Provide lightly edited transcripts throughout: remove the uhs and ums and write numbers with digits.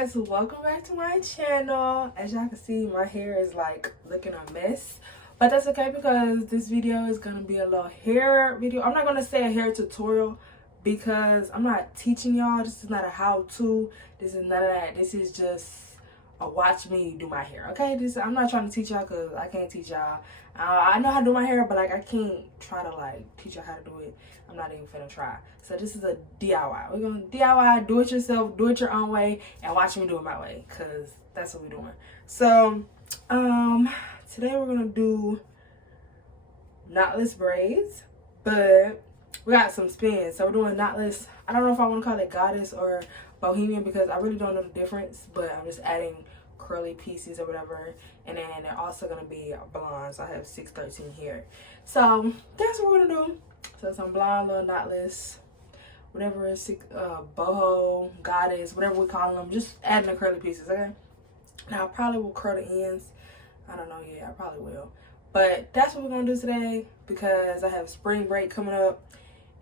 guys, welcome back to my channel. As y'all can see, my hair is like looking a mess, but that's okay because this video is gonna be a little hair video. I'm not gonna say a hair tutorial because I'm not teaching y'all. This is not a how-to. This is none of that. This is just a watch me do my hair. Okay, I'm not trying to teach y'all because I can't teach y'all. I know how to do my hair, but like I can't try to like teach y'all how to do it. I'm not even finna try. So this is a DIY. We're gonna DIY, do it yourself, do it your own way, and watch me do it my way, cause that's what we're doing. So today we're gonna do knotless braids, but we got some spins. So we're doing knotless. I don't know if I want to call it goddess or bohemian because I really don't know the difference, but I'm just adding curly pieces or whatever, and then they're also gonna be blonde. So I have 613 here. So that's what we're gonna do. So some blonde, little knotless, whatever is boho, goddess, whatever we call them. Just adding the curly pieces, okay? Now I probably will curl the ends. I don't know yet. I probably will. But that's what we're gonna do today because I have spring break coming up,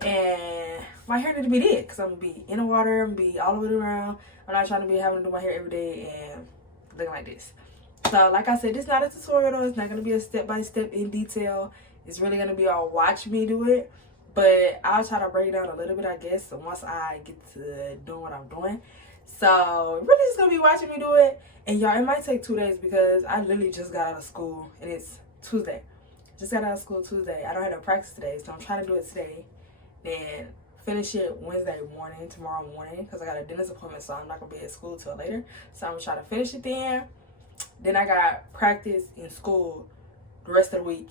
and my hair need to be dead because I'm gonna be in the water, I'm gonna be all the way around. I'm not trying to be having to do my hair every day and looking like this. So like I said, this is not a tutorial though. It's not gonna be a step-by-step in detail. It's really gonna be all watch me do it, but I'll try to break it down a little bit, I guess, once I get to doing what I'm doing. So really just gonna be watching me do it. And y'all, it might take 2 days because I literally just got out of school and it's Tuesday. Just got out of school Tuesday. I don't have no practice today, so I'm trying to do it today. Then finish it Wednesday morning, tomorrow morning, because I got a dentist appointment, so I'm not gonna be at school till later. So I'm gonna try to finish it then. Then I got practice in school the rest of the week.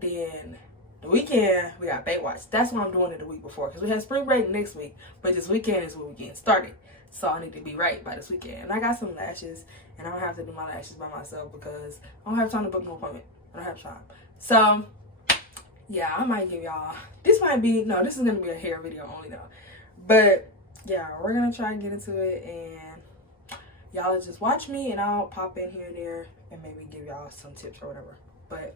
Then the weekend we got bait watch. That's what I'm doing it the week before because we have spring break next week, but this weekend is when we getting started. So I need to be right by this weekend. And I got some lashes, and I don't have to do my lashes by myself because I don't have time to book no appointment. I don't have time. So yeah, I might give y'all, this might be, no, this is gonna be a hair video only though. But yeah, we're gonna try and get into it, and y'all just watch me, and I'll pop in here and there and maybe give y'all some tips or whatever. But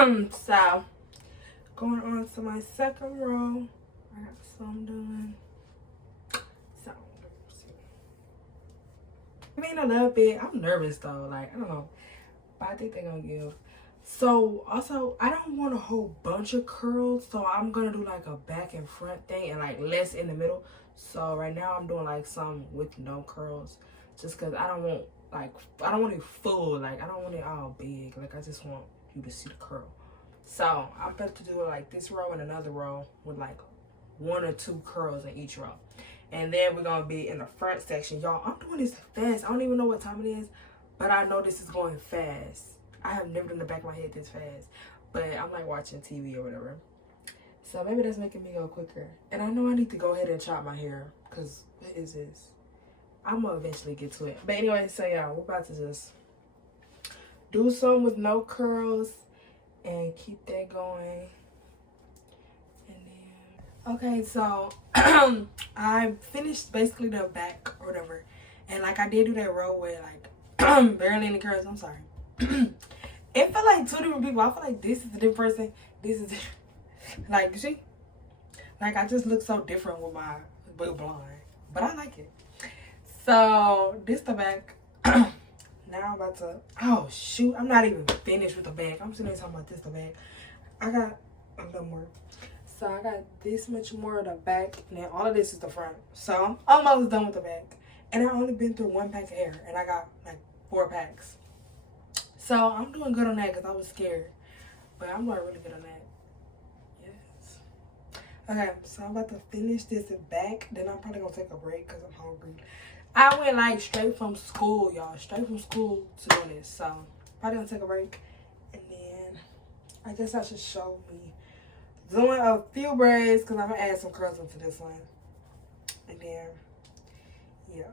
So going on to my second row. I got some done. So I mean a little bit. I'm nervous though. Like I don't know, but I think they're gonna give. So also I don't want a whole bunch of curls, so I'm gonna do like a back and front thing and like less in the middle. So right now I'm doing like some with no curls, just because I don't want it full. Like I don't want it all big. Like I just want you to see the curl. So I'm about to do like this row and another row with like 1 or 2 curls in each row. And then we're gonna be in the front section. Y'all, I'm doing this fast. I don't even know what time it is, but I know this is going fast. I have never done the back of my head this fast, but I'm like watching TV or whatever. So maybe that's making me go quicker. And I know I need to go ahead and chop my hair, because what is this? I'm gonna eventually get to it. But anyway, so yeah, we're about to just do some with no curls and keep that going. Okay, so I finished basically the back or whatever, and like I did do that row where like barely any curls. I'm sorry. It felt like 2 different people. I feel like this is a different person. This is like, you see, like I just look so different with my wig blonde, but I like it. So this the back. Now I'm about to. Oh shoot! I'm not even finished with the back. I'm sitting there talking about this the back. I got a little more. So I got this much more of the back, and then all of this is the front. So I'm almost done with the back. And I only been through 1 pack of hair, and I got like 4 packs. So I'm doing good on that because I was scared. But I'm doing really good on that. Yes. Okay, so I'm about to finish this back. Then I'm probably going to take a break because I'm hungry. I went like straight from school, y'all. Straight from school to doing this. So probably going to take a break. And then I guess I should show me doing a few braids because I'm going to add some curls into this one. And then, yeah.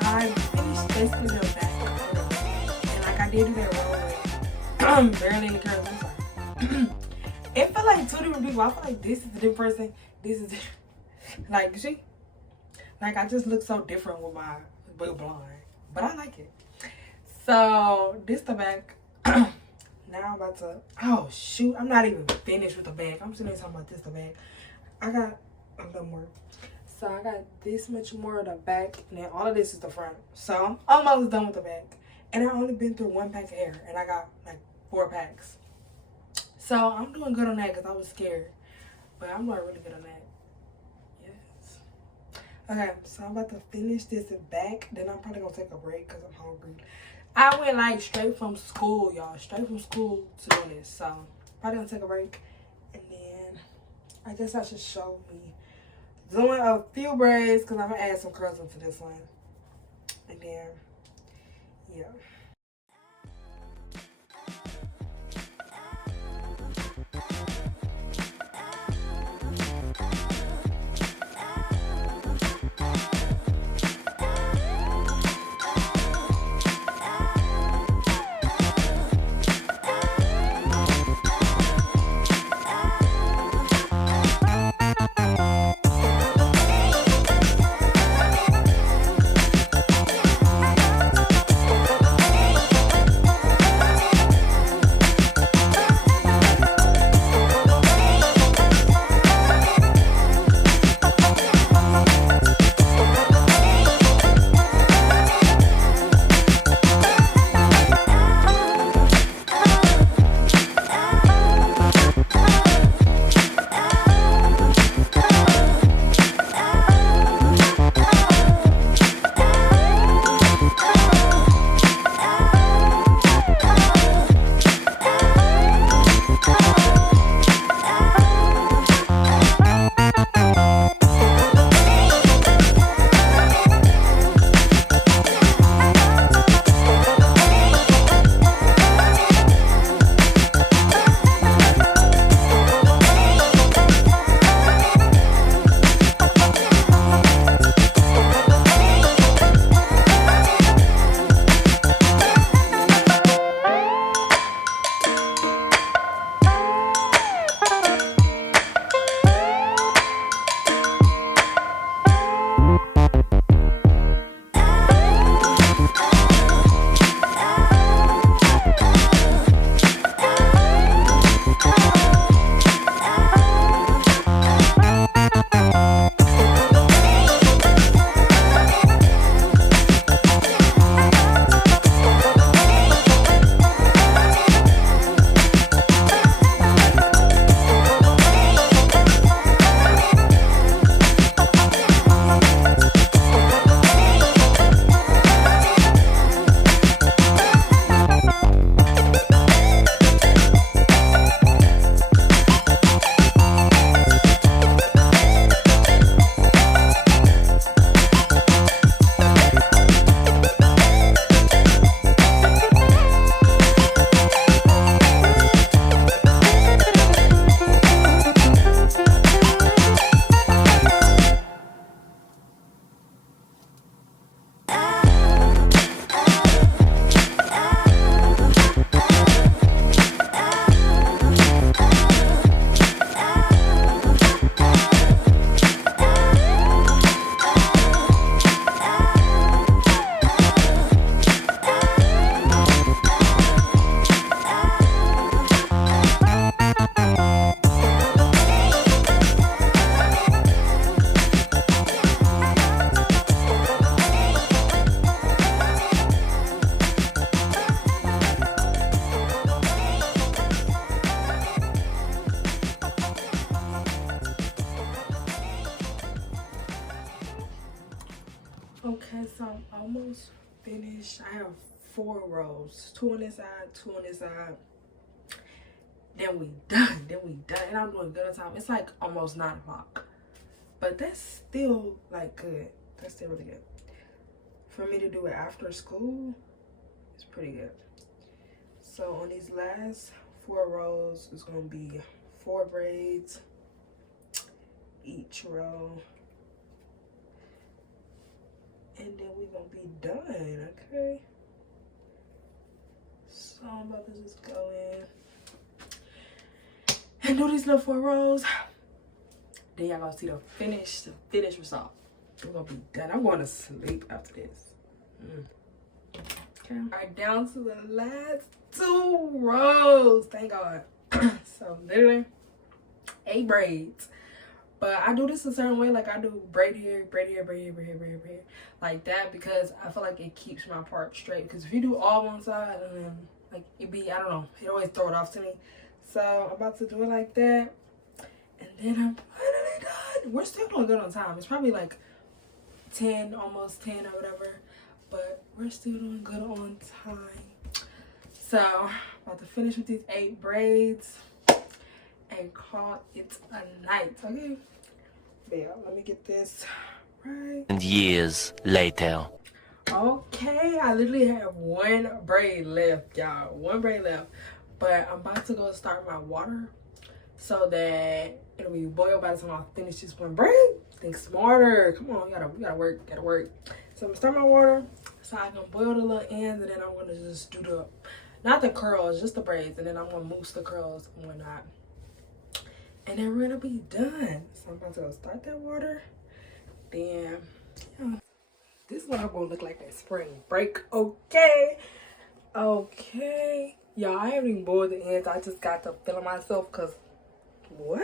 I finished basically the back, and like I did do that roll with barely any curls. I'm sorry. It felt like 2 different people. I feel like this is a different person. This is like, you see, like I just look so different with my wig blonde, but I like it. So this the back. Now I'm about to. Oh shoot! I'm not even finished with the back. I'm sitting there talking about this the back. I got a little more. So I got this much more of the back, and then all of this is the front. So I'm almost done with the back. And I only been through 1 pack of hair, and I got like 4 packs. So I'm doing good on that because I was scared. But I'm doing really good on that. Yes. Okay, so I'm about to finish this back. Then I'm probably gonna take a break because I'm hungry. I went like straight from school, y'all. Straight from school to doing this. So probably gonna take a break. And then I guess I should show me doing a few braids because I'm gonna add some curls into this one. And then, yeah. Okay, so I'm almost finished. I have 4 rows, 2 on this side, 2 on this side. Then we done. And I'm doing good on time. It's like almost 9 o'clock, but that's still like good. That's still really good. For me to do it after school, it's pretty good. So on these last 4 rows, it's gonna be 4 braids each row. And then we're gonna be done, okay? So I'm about to just go in and do these little 4 rows. Then y'all gonna see the finished result. We're gonna be done. I'm going to sleep after this. Okay. All right, down to the last 2 rows. Thank God. So literally 8 braids. But I do this a certain way, like I do braid here, like that, because I feel like it keeps my part straight. Because if you do all one side, and then like it be, I don't know, it always throw it off to me. So I'm about to do it like that, and then I'm finally done. We're still doing good on time. It's probably like 10, almost 10 or whatever. But we're still doing good on time. So, about to finish with these 8 braids and call it a night, okay? Yeah, let me get this right. And years later. Okay, I literally have 1 braid left, y'all. 1 braid left. But I'm about to go start my water so that it'll be boiled by the time I finish this 1 braid. Think smarter. Come on, you gotta work, So I'm gonna start my water so I can boil the little ends, and then I'm gonna just do the, not the curls, just the braids, and then I'm gonna mousse the curls and whatnot. And then we're gonna be done. So I'm about to go start that water. Then, yeah. This is what I'm gonna look like at spring break, okay? Okay. Y'all, I haven't even boiled the ends. I just got to feeling myself because what?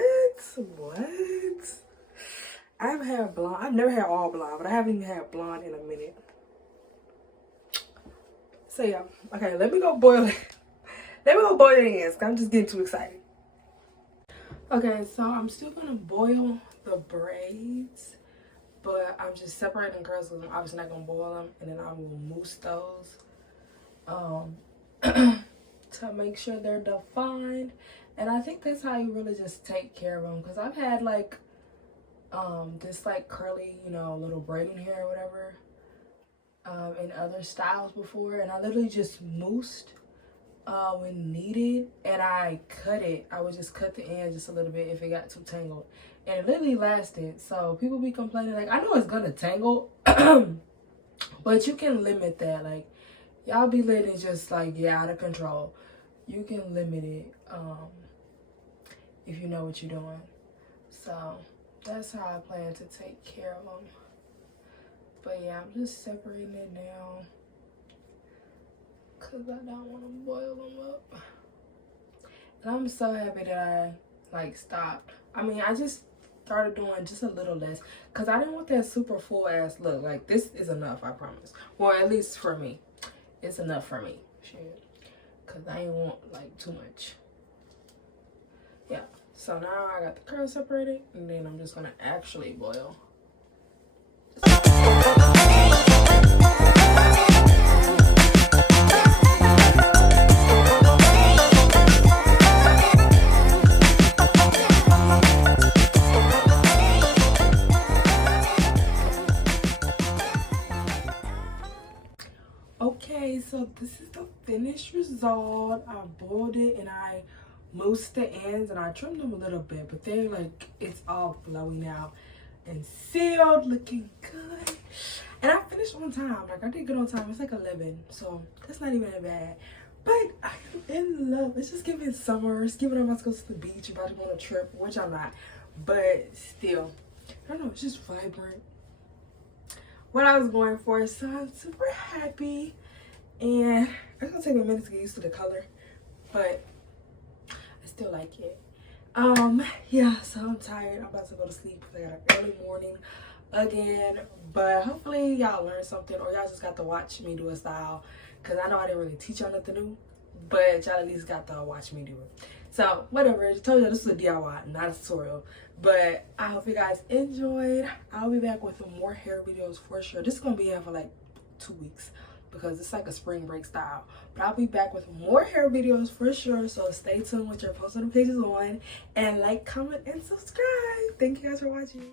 I haven't had blonde. I've never had all blonde, but I haven't even had blonde in a minute. So yeah, okay, let me go boil it. Let me go boil the ends. I'm just getting too excited. Okay, so I'm still gonna boil the braids, but I'm just separating the curls because I'm obviously not gonna boil them, and then I will mousse those to make sure they're defined. And I think that's how you really just take care of them, because I've had like this like curly, you know, little braiding hair or whatever in other styles before, and I literally just moussed when needed, and I cut it. I would just cut the end just a little bit if it got too tangled, and it literally lasted. So people be complaining, like, I know it's gonna tangle but you can limit that. Like, y'all be letting it just like get out of control. You can limit it if you know what you're doing. So that's how I plan to take care of them. But yeah, I'm just separating it now because I don't want to boil them up. And I'm so happy that I like stopped. I mean, I just started doing just a little less because I didn't want that super full ass look. Like, this is enough, I promise. Well, at least for me, it's enough for me. Shit, because I ain't want like too much. Yeah, so now I got the curls separated, and then I'm just gonna actually boil. Okay, so this is the finished result. I boiled it and I moussed the ends and I trimmed them a little bit, but they're like, it's all flowy now and sealed, looking good. And I finished on time. Like, I did good on time. It's like 11, so that's not even that bad. But I'm in love. It's just giving summer. It's giving I'm about to go to the beach, about to go on a trip, which I'm not, but still, I don't know, it's just vibrant, what I was going for. So I'm super happy, and it's gonna take me a minute to get used to the color, but I still like it. Yeah, so I'm tired. I'm about to go to sleep because I got an early morning again, but hopefully y'all learned something, or y'all just got to watch me do a style, because I know I didn't really teach y'all nothing new, but y'all at least got to watch me do it. So whatever, I told you this was a DIY, not a tutorial, but I hope you guys enjoyed. I'll be back with more hair videos for sure. This is gonna be here for like 2 weeks because it's like a spring break style, but I'll be back with more hair videos for sure. So stay tuned with your post notifications on, and like, comment, and subscribe. Thank you guys for watching.